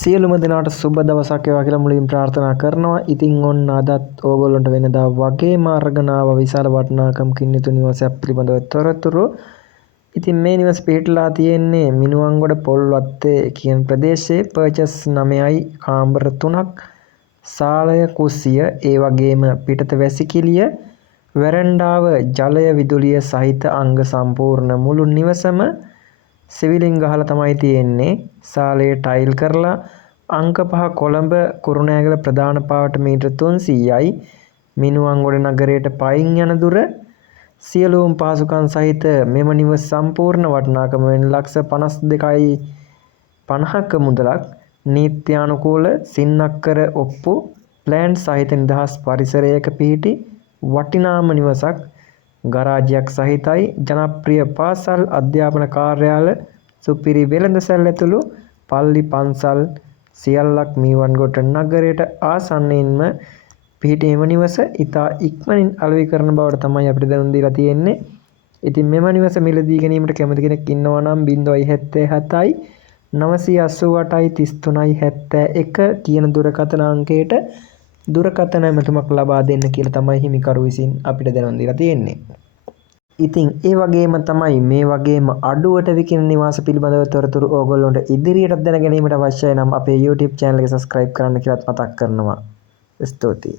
සියලුම දෙනාට සුබ දවසක් වේවා කියලා මුලින් ප්‍රාර්ථනා කරනවා. ඉතින් ඔන්න අදත් ඕගොල්ලන්ට වෙනදා වගේම අරගෙන ආව විශාල වටිනාකමකින් යුතු නිවසක් පිළිබඳව තොරතුරු. ඉතින් මේ නිවස පිහිටලා තියෙන්නේ මිනුවන්ගොඩ පොල්වත්තේ කියන ප්‍රදේශයේ. පර්චස් 9යි, කාමර 3ක්, සාලය කුස්සිය, ඒ වගේම පිටත වැසිකිළිය, වැරන්ඩාව, ජලය, විදුලිය සහිත අංග සම්පූර්ණ මුළු නිවසම සිවිලින් ගහලා තමයි තියෙන්නේ. සාලේ ටයිල් කරලා අංක 5 කොළඹ කුරුණෑගල ප්‍රධාන පාවට මීටර 300යි. මිනුවන්ගොඩ නගරයට පයින් යන දුර. සියලුම පහසුකම් සහිත මෙම නිවස සම්පූර්ණ වටිනාකම වෙන ලක්ෂ 52යි 50ක මුදලක්. නීත්‍යානුකූල සින්නක්කර ඔප්පු ප්ලෑන් සහිත නිදහස් පරිසරයක පිහිටි වටිනාම නිවසක්. ගරාජයක් සහිතයි. ජනප්‍රිය පාසල්, අධ්‍යාපන කාර්යාල, සුපිරි වෙළඳසැල් ඇතුළු පල්ලි පන්සල් සියල්ලක් මිනුවන්ගොඩ නගරයට ආසන්නයෙන්ම පිහිටි මෙම නිවස ඉතා ඉක්මනින් අලෙවි කරන බවට තමයි අපිට දැනුම් දීලා තියෙන්නේ. ඉතින් මෙම නිවස මිලදී ගැනීමට කැමති කෙනෙක් ඉන්නවා නම් 077යි 988යි 33යි 71 කියන දුරකථන අංකයට දුරකථන ඇමතුමක් ලබා දෙන්න කියලා තමයි හිමිකරු විසින් අපිට දැනුම් දීලා තියෙන්නේ. ඉතින් ඒ වගේම තමයි මේ වගේම අඩුවට විකින නිවාස පිළිබඳව තොරතුරු ඕගොල්ලොන්ට ඉදිරියට දැන ගැනීමට අවශ්‍යයි නම් අපේ YouTube channel එක subscribe කරන්න කියලාත් මතක් කරනවා. ස්තුතියි.